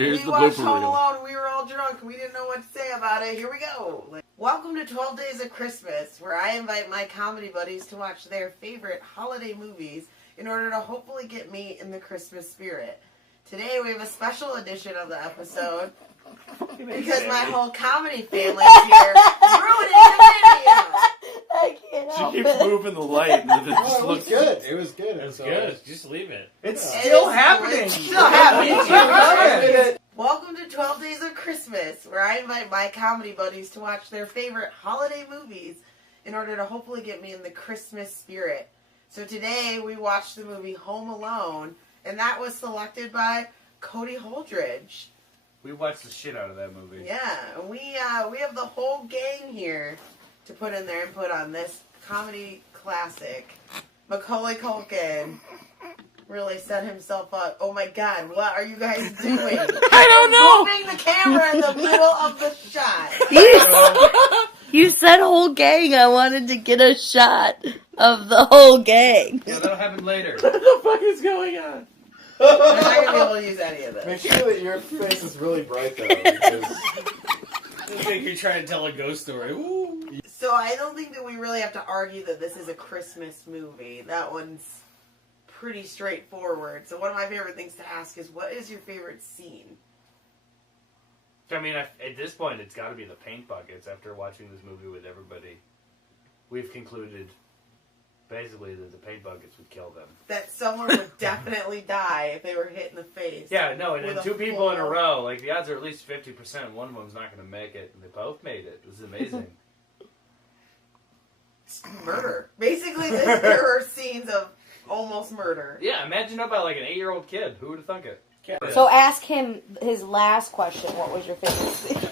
We watched Home Alone. We were all drunk. We didn't know what to say about it. Here we go. Welcome to 12 Days of Christmas, where I invite my comedy buddies to watch their favorite holiday movies in order to hopefully get me in the Christmas spirit. Today we have a special edition of the episode because my whole comedy family is here ruining the video. I can't help She keeps moving the light. And it just looks good. It was good. It's good. Just leave it. It's still happening. It's still happening. Welcome to 12 Days of Christmas, where I invite my comedy buddies to watch their favorite holiday movies in order to hopefully get me in the Christmas spirit. So today we watched the movie Home Alone, and that was selected by Cody Holdridge. We watched the shit out of that movie. Yeah, we have the whole gang here to put in their input on this comedy classic. Macaulay Culkin really set himself up. Oh my God, what are you guys doing? I don't know. Moving the camera in the middle of the shot. You said whole gang. I wanted to get a shot of the whole gang. Yeah, that'll happen later. What the fuck is going on? I'm not going to be able to use any of this. Make sure that your face is really bright, though, because I think you're trying to tell a ghost story. Ooh. So I don't think that we really have to argue that this is a Christmas movie. That one's pretty straightforward. So one of my favorite things to ask is, what is your favorite scene? I mean, at this point, it's got to be the paint buckets. After watching this movie with everybody, we've concluded basically that the paint buckets would kill them. That someone would definitely die if they were hit in the face. Yeah, no, and with then two people in a row, like the odds are at least 50%. One of them's not going to make it, and they both made it. It was amazing. Murder. Basically, there are scenes of almost murder. Yeah, imagine up by like an 8-year-old kid. Who would have thunk it? So ask him his last question. What was your favorite scene?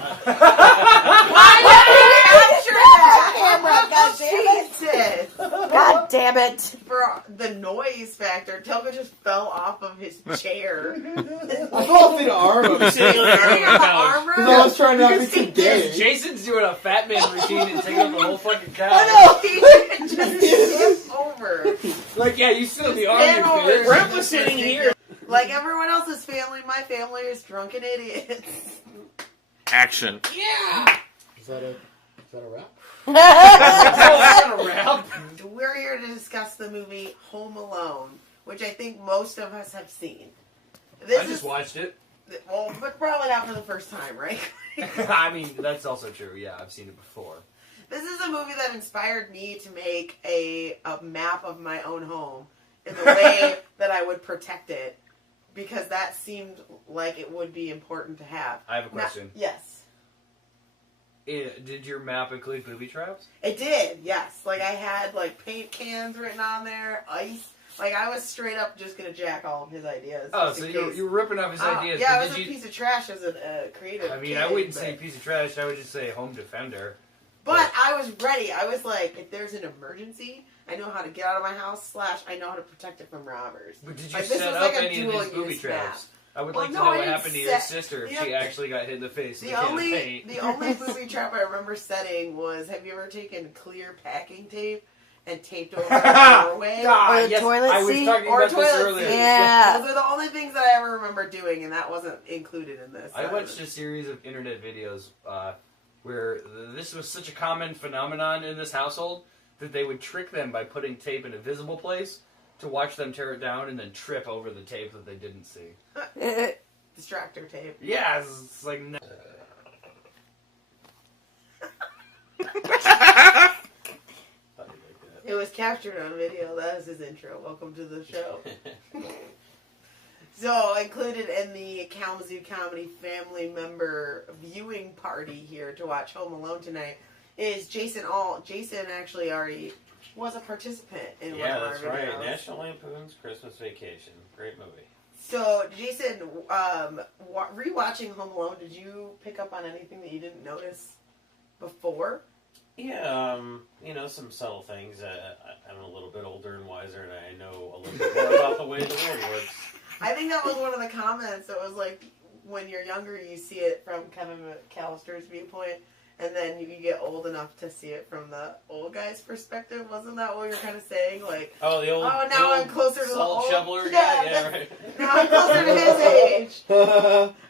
God damn it. For the noise factor, Telka just fell off of his chair. I fell off the arm. He's sitting on the couch. Because I was trying not to be too gay. Jason's doing a fat man routine and taking up the whole fucking couch. Oh no, he just tipped over. Like, yeah, you sit on the Stand arm, over. you bitch. Brent was sitting here. Like everyone else's family, my family is drunken idiots. Action. Yeah! Is that a wrap? Oh, that's not a wrap. We're here to discuss the movie Home Alone, which I think most of us have seen. I just watched it. Well, but probably not for the first time, right? I mean, that's also true. Yeah, I've seen it before. This is a movie that inspired me to make a map of my own home in the way that I would protect it, because that seemed like it would be important to have. I have a question. Yes. Did your map include booby traps? It did, yes. Like, I had, like, paint cans written on there, ice. Like, I was straight up just going to jack all of his ideas. Oh, so you were ripping off his ideas. Yeah, it was a piece of trash as a creative I mean, kid, I wouldn't say piece of trash. I would just say home defender. But I was ready. I was like, if there's an emergency, I know how to get out of my house, / I know how to protect it from robbers. But did you like, set up any of these booby traps? I would like to know what happened to your sister if she actually got hit in the face. The only booby trap I remember setting was, have you ever taken clear packing tape and taped over the doorway? Or the toilet seat? Or toilet earlier. seat. Yeah. Those are the only things that I ever remember doing, and that wasn't included in this. I watched a series of internet videos where this was such a common phenomenon in this household that they would trick them by putting tape in a visible place to watch them tear it down and then trip over the tape that they didn't see. Distractor tape. Yeah, it's like... No. It was captured on video. That was his intro. Welcome to the show. So, included in the Kalamazoo Comedy family member viewing party here to watch Home Alone tonight is Jason Alt. Jason actually already was a participant in one of our videos. Yeah, that's right. National Lampoon's Christmas Vacation. Great movie. So, Jason, rewatching Home Alone, did you pick up on anything that you didn't notice before? Yeah, some subtle things. I'm a little bit older and wiser, and I know a little bit more about the way the world works. I think that was one of the comments that was like, when you're younger, you see it from Kevin McAllister's viewpoint, and then you get old enough to see it from the old guy's perspective. Wasn't that what you were kind of saying? Like, Oh, the old. now the old I'm closer to the salt old shoveler Yeah, guy. Yeah, right. now I'm closer to his age.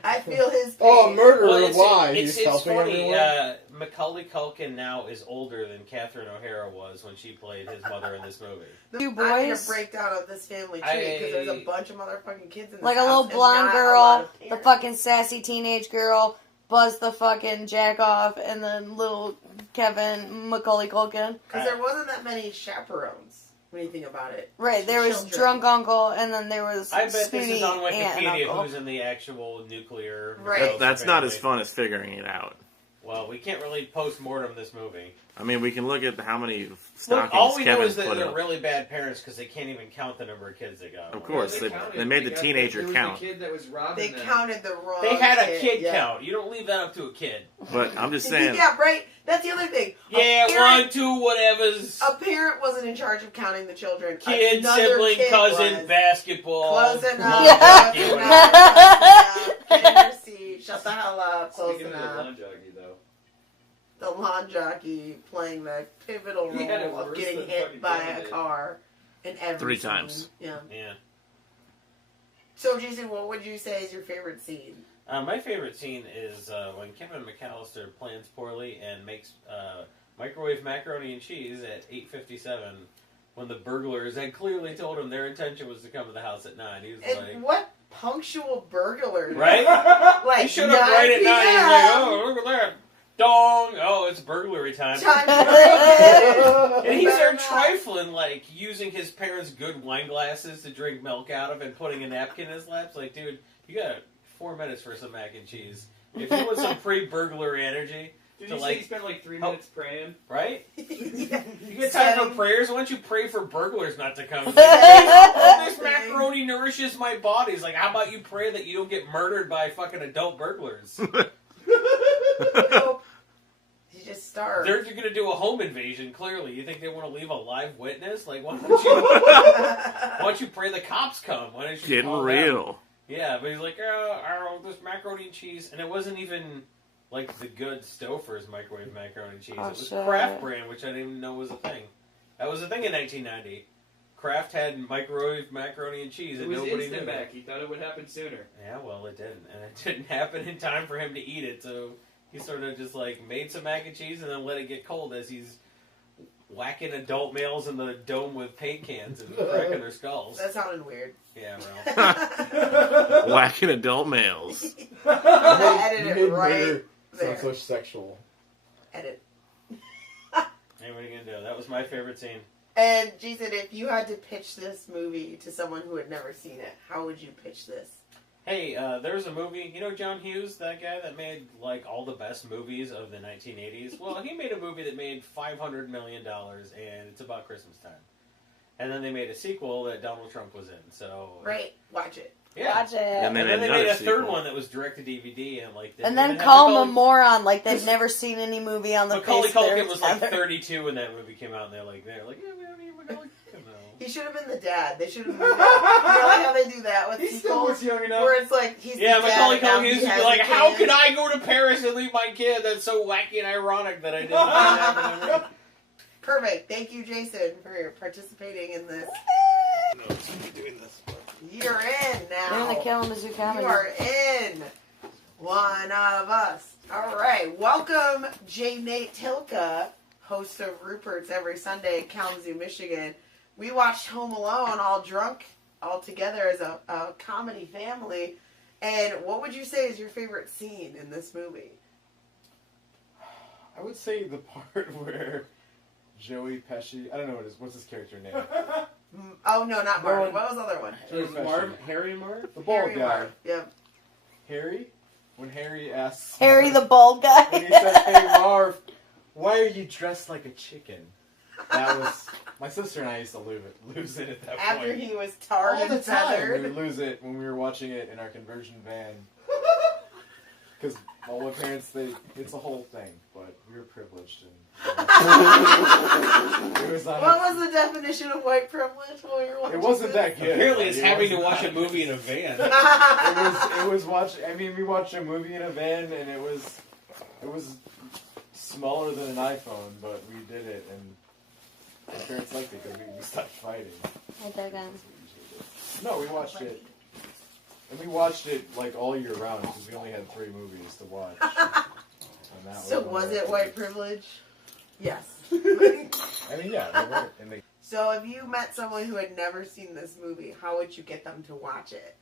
I feel his pain. Oh, murderer! Well, Why? It's He's helping funny. everyone? Macaulay Culkin now is older than Catherine O'Hara was when she played his mother in this movie. Two I need a boys. breakdown of this family tree because there's a bunch of motherfucking kids in this Like a house little and blonde not a lot girl, of the parents. fucking sassy teenage girl, Buzz the fucking jack off, and then little Kevin Macaulay Culkin. Because there wasn't that many chaperones when you think about it. Right, there was Children. drunk uncle, and then there was I bet this snooty is on aunt and Wikipedia uncle. who's in the actual nuclear. Right. Mills That's not as family. fun as figuring it out. Well, we can't really post-mortem this movie. I mean, we can look at how many Look, stockings all we know Kevin is that put they're up. really bad parents because they can't even count the number of kids they got. Of course, Yeah, they made the got teenager there was count. The kid that was robbing They them. counted the wrong They had a kid yeah. count. You don't leave that up to a kid. But I'm just saying, Yeah, right. That's the other thing. Yeah, A parent- 1, 2, whatever's. A parent wasn't in charge of counting the children. Kid, Another sibling, kid cousin, was. basketball. Close enough. lawn Close jockey, enough. whatever. Get in your seat. Shut the hell up. Close Speaking of the enough. lawn jockey, though. The lawn jockey playing the pivotal He had it role of worse getting than hit fucking by Kevin a did. car in every 3 scene. times. Yeah. Yeah. So, Jason, what would you say is your favorite scene? My favorite scene is when Kevin McAllister plans poorly and makes microwave macaroni and cheese at 8:57 when the burglars had clearly told him their intention was to come to the house at 9. He was And like, what punctual burglars? right? Like, He showed up 9 right at 9. He's like, p.m. oh, look at that. Dong! Oh, it's burglary time. Time to And he's there Better not. trifling, like, using his parents' good wine glasses to drink milk out of and putting a napkin in his lap. It's like, dude, you got 4 minutes for some mac and cheese. If you want some pre-burglary energy, Did to you say like, he spent like 3 help- minutes praying? right? Yeah. You get time for prayers? Why don't you pray for burglars not to come? Oh, this macaroni nourishes my body. It's like, how about you pray that you don't get murdered by fucking adult burglars? Nope. You just starved. They're going to do a home invasion, clearly. You think they want to leave a live witness? Like, why don't you pray the cops come? Why don't you getting call them? real. Yeah, but he's like, oh, this macaroni and cheese. And it wasn't even, like, the good Stouffer's microwave macaroni and cheese. Oh, it was shit. Kraft brand, which I didn't even know was a thing. That was a thing in 1990. Kraft had microwave macaroni and cheese, It and was nobody instant knew. back. He thought it would happen sooner. Yeah, well, it didn't. And it didn't happen in time for him to eat it, so he sort of just, like, made some mac and cheese and then let it get cold as he's whacking adult males in the dome with paint cans and cracking their skulls. That sounded weird. Yeah, well. Whacking adult males. Edit You it made right murder there. sound so sexual. Edit. Hey, what are you going to do? That was my favorite scene. And Jason, if you had to pitch this movie to someone who had never seen it, how would you pitch this? Hey, there's a movie, you know John Hughes, that guy that made, like, all the best movies of the 1980s? Well, he made a movie that made $500 million, and it's about Christmas time. And then they made a sequel that Donald Trump was in, so... Right? Watch it. Yeah. Watch it. And And then then they made another a third sequel. one that was direct-to-DVD, and, like... And they then even had call him a Macaulay- moron, like they've never seen any movie on the Macaulay face of the Culkin earth was, like, together. 32 when that movie came out, and they're like, yeah, we don't need Macaulay Culkin now. He should have been the dad. They should have moved it. You know like how they do that with He still sequels? was young enough. Where it's like, he's Yeah, the dad Macaulay and now Culkin he used to be has like, a how kid." could I go to Paris and leave my kid? That's so wacky and ironic that I didn't do that. Perfect. Thank you, Jason, for participating in this. You're in We're in the now. Kalamazoo Comedy. You are in. One of us. All right. Welcome, J. Nate Tilka, host of Ruperts every Sunday in Kalamazoo, Michigan. We watched Home Alone all drunk, all together as a comedy family. And what would you say is your favorite scene in this movie? I would say the part where Joey Pesci, I don't know what what's his character name? Oh, no, not Martin. No. What was the other one? Joey Pesci. Marv? Harry Marv? The bald Harry guy. Marv. Yep. Harry? When Harry asks... Harry the bald guy. When he says, hey Marv, why are you dressed like a chicken? That was... My sister and I used to lose it at that After point. he was tarred All the and time we feathered. would lose it when we were watching it in our conversion van. Because all my parents, it's a whole thing, but we were privileged. And, it was What was the definition of white privilege when we were watching It wasn't this? that good. Apparently it's It having to wasn't watch a that movie in a van. It was watching. I mean, we watched a movie in a van, and it was smaller than an iPhone, but we did it, and my parents liked it because we stopped fighting. How'd that go? No, we watched it. And we watched it like all year round because we only had 3 movies to watch. And that So one was of it the- white privilege? Yes. I mean, yeah, they were. And they, So if you met someone who had never seen this movie, how would you get them to watch it?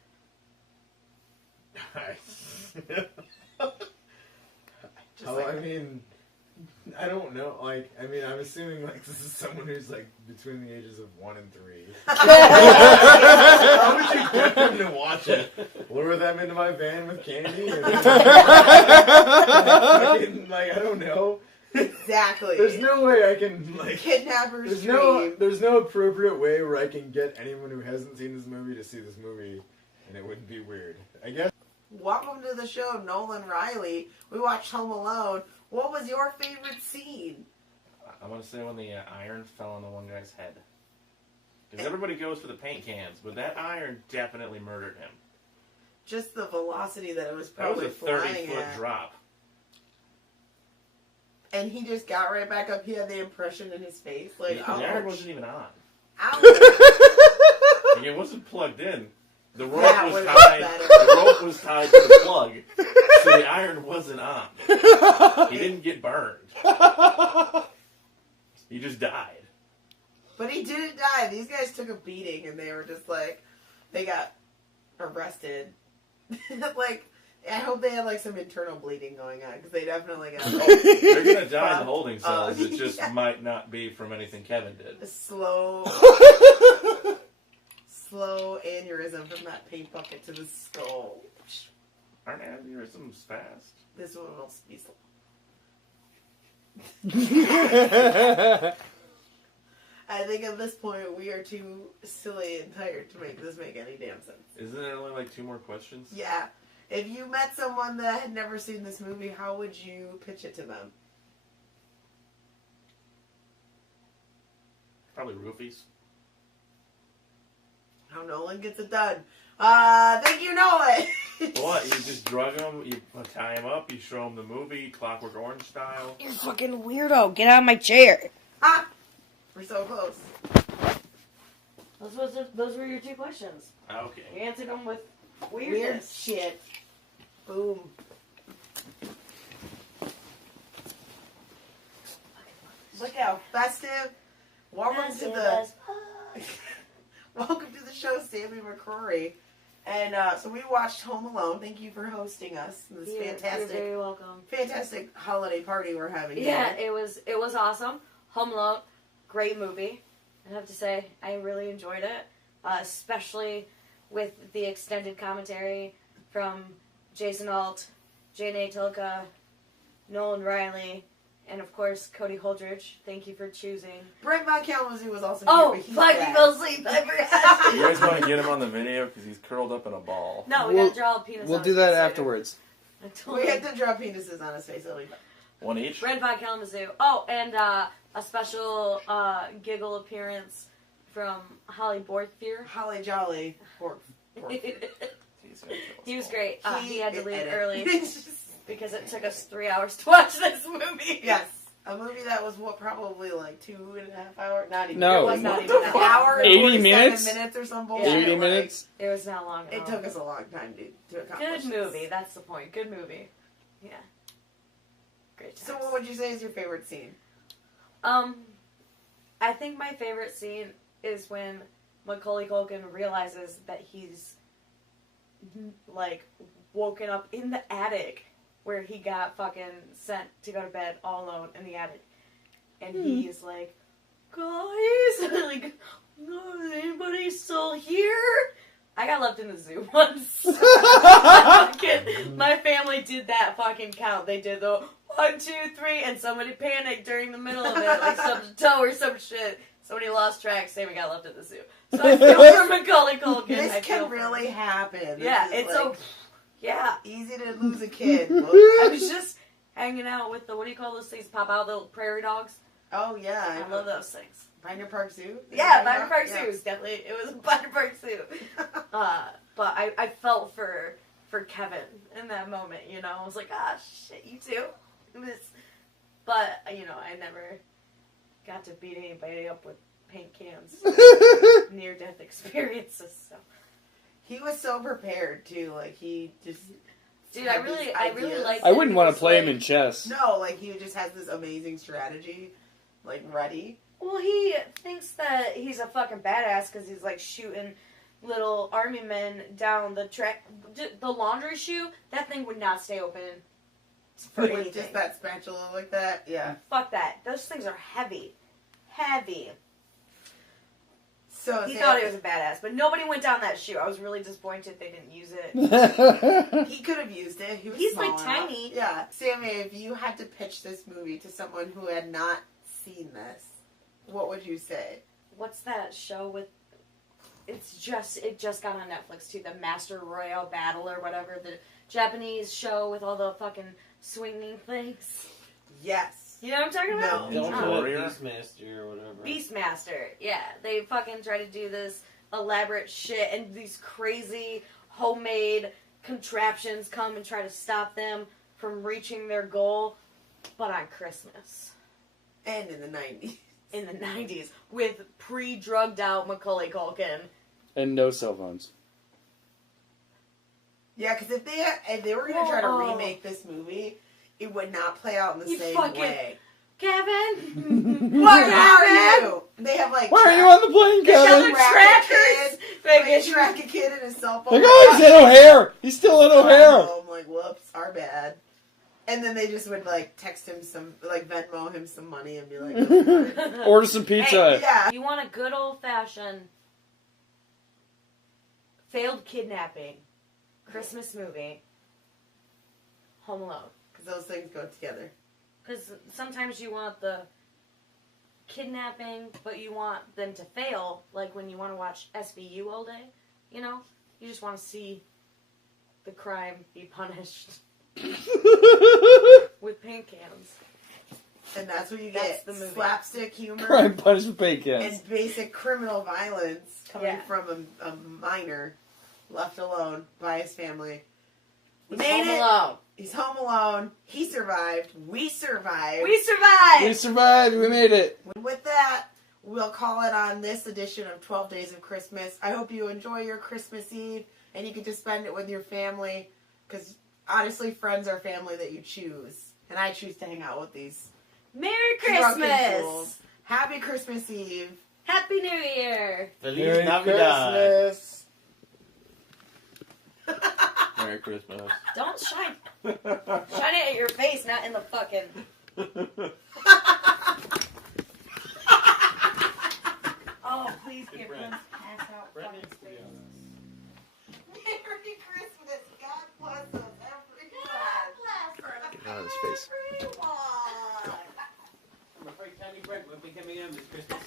Just like, I mean, I don't know. Like, I mean, I'm assuming like this is someone who's like between the ages of 1 and 3. How would you get them to watch it? Lure them into my van with candy? And fucking, like, I don't know. exactly. There's no way I can like. Kidnapper's There's dream. no appropriate way where I can get anyone who hasn't seen this movie to see this movie, and it wouldn't be weird. I guess. Welcome to the show, Nolan Riley. We watched Home Alone. What was your favorite scene? I want to say when the iron fell on the one guy's head. Because everybody goes for the paint cans, but that iron definitely murdered him. Just the velocity that it was That was probably a flying 30-foot at. drop. And he just got right back up. He had the impression in his face. Like, The iron ouch. wasn't even on. Ouch. Like, it wasn't plugged in. The rope That was would've tied. been better. The rope was tied to the plug, so the iron wasn't on. He didn't get burned. He just died. But he didn't die. These guys took a beating, and they were just like, they got arrested. Like, I hope they had like some internal bleeding going on because they definitely got They're gonna die in the holding cells. Oh, It just yeah. might not be from anything Kevin did. a slow aneurysm from that paint bucket to the skull. Aren't aneurysms fast? This one will be slow. I think at this point we are too silly and tired to make this make any damn sense. Isn't there only like 2 more questions? Yeah. If you met someone that had never seen this movie, how would you pitch it to them? Probably roofies. How Nolan gets it done. Thank you, Nolan! What? You just drug them, you tie them up, you show them the movie, Clockwork Orange style. You're fucking weirdo. Get out of my chair. Ah! We're so close. Those were your 2 questions. Okay. You answered them with Weird weirdness. shit. Boom. Look how festive. Welcome to the welcome to the show, Sammy McCrory. And so we watched Home Alone. Thank you for hosting us. This You're very welcome. fantastic holiday party we're having Yeah, here. it was awesome. Home Alone, great movie. I have to say, I really enjoyed it, especially with the extended commentary from Jason Alt, Jane Tilka, Nolan Riley, and of course Cody Holdridge. Thank you for choosing. Brent Von Kalamazoo was also Oh, here. But he's fuck! back. He fell asleep. I forgot. You guys want to get him on the video because he's curled up in a ball. No, we We'll- gotta draw a penis. We'll on do his that face later. afterwards. I told We him. had to draw penises on his face. It'll be fun. One each? Brent Von Kalamazoo. Oh, and a special giggle appearance from Holly Borthier. Holly Jolly. He's gonna kill us He was all. great. He had to leave edit. early It's just- because it took us 3 hours to watch this movie. yes. A movie that was probably like 2.5 hours? Not even. No. It was not What even the an fuck? hour. and 80 47 minutes? minutes or some Yeah. bullshit. 80 like, minutes? It was not long at It all. took us a long time to accomplish. Good this. movie. That's the point. Good movie. Yeah. Great times. So, what would you say is your favorite scene? I think my favorite scene is when Macaulay Culkin realizes that he's like woken up in the attic where he got fucking sent to go to bed all alone in the attic, and he's like, guys, like, no, is anybody still here? I got left in the zoo once. My family did that fucking count. They did the 1, 2, 3, and somebody panicked during the middle of it, like stubbed a toe or some shit. Somebody lost track, saying we got left at the zoo. So I feel for Macaulay Culkin. This I feel can really happen. This Yeah, is, it's like, yeah. easy to lose a kid. I was just hanging out with the, what do you call those things? Pop out, the little prairie dogs. Oh yeah, I love those things. Binder Park Zoo. Yeah, Binder Park Yeah. Zoo. Definitely, it was a Binder Park Zoo. But I felt for Kevin in that moment, you know. I was like, ah, shit, you too. But, you know, I never got to beat anybody up with paint cans. Near-death experiences, so. He was so prepared, too. Like, he just... Dude, I really like. I wouldn't want to play him in chess. No, like, he just has this amazing strategy, like, ready. Well, he thinks that he's a fucking badass because he's, like, shooting little army men down the track. The laundry chute, that thing would not stay open for With anything. just that spatula like that, yeah. Fuck that. Those things are heavy. Heavy. So He thought he was a badass, but nobody went down that chute. I was really disappointed they didn't use it. He could have used it. He's, small like, enough. tiny. Yeah. Sammy, if you had to pitch this movie to someone who had not seen this, what would you say? What's that show with... It just got on Netflix, too. The Master Royale Battle or whatever. The Japanese show with all the fucking swinging things. Yes. You know what I'm talking about? Don't Oh. call it Warrior? Beastmaster or whatever. Beastmaster. Yeah. They fucking try to do this elaborate shit and these crazy homemade contraptions come and try to stop them from reaching their goal. But on Christmas. And in the 90s. In the 90s. With pre-drugged out Macaulay Culkin. And no cell phones. Yeah, because if they were going to try to Oh. remake this movie, it would not play out in the You same fucking- way. Kevin! Where are you? They have like... Why are you on the plane, They have Kevin? the Track a trackers! kid, They like, get track a kid in his cell phone. Like, oh, he's at O'Hare. He's still at O'Hare. I'm like, whoops, our bad. And then they just would like text him some, like Venmo him some money and be like, Order some pizza. yeah. You want a good old-fashioned failed kidnapping Christmas movie, Home Alone. Because those things go together. Because sometimes you want the kidnapping, but you want them to fail, like when you want to watch SVU all day, you know? You just want to see the crime be punished with paint cans. And that's what you That's get. the movie. Slapstick humor Crime punishment paint cans. and basic criminal violence coming Yeah. from a minor left alone by his family. He He's made home it. alone. He's home alone. He survived. We survived. We survived! We survived. We made it. And with that, we'll call it on this edition of 12 Days of Christmas. I hope you enjoy your Christmas Eve and you get to spend it with your family. Because honestly, friends are family that you choose. And I choose to hang out with these Merry drunken Christmas! fools. Happy Christmas Eve. Happy New Year! Feliz Merry Navidad. Christmas. Merry Christmas. Don't shine it at your face, not in the fucking... Oh, please Good get bread. Brent's ass out Bread fucking needs to be space. on Merry Christmas. God bless us, everyone. Get out of his face. Everyone. I'm afraid Tiny Brent won't be coming home this Christmas.